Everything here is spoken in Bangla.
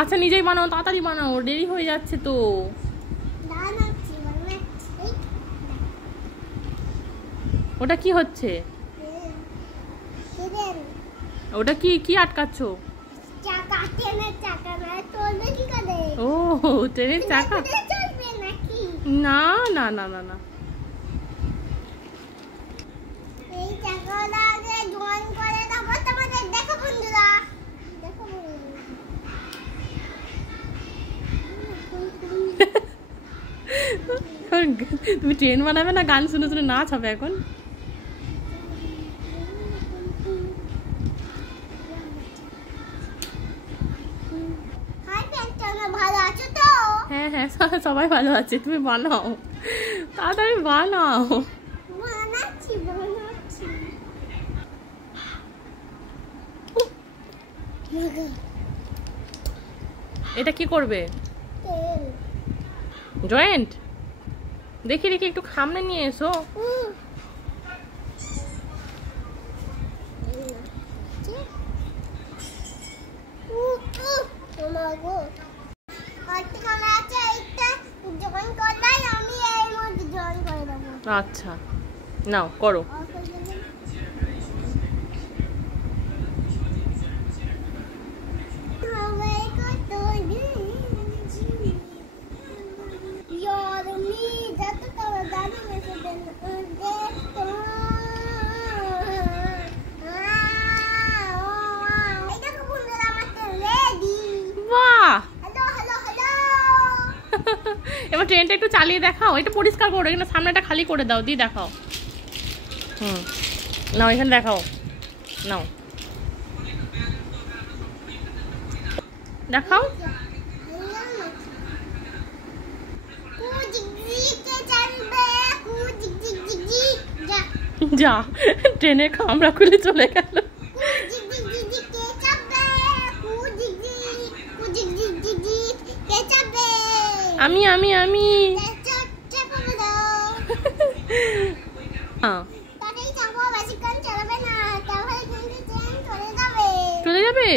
আচ্ছা নিজেই বানাও, তাড়াতাড়ি বানাও, দেরি হয়ে যাচ্ছে তো। ওটা কি হচ্ছে? ওটা কি কি আটকাচ্ছ? ও ট্রেনের চাকা। না না না না না, তুমি ট্রেন বানাবে না, গান শুনে শুনে নাচ হবে এখন। হ্যাঁ হ্যাঁ সবাই ভালো আছে, তুমি বানাও, তাড়াতাড়ি বানাও। এটা কি করবে? জয়েন্ট? দেখি দেখি, একটু সামনে নিয়ে এসো। আচ্ছা নাও করো। এবার ট্রেনটা একটু চালিয়ে দেখাও, এটা পরিষ্কার করো, এখানে সামনেটা খালি করে দাও, দিয়ে দেখাও। নাও এখানে দেখাও, নাও দেখাও। যা, ট্রেনের কামরা খুলে চলে গেল। আমি আমি আমি চলে যাবে।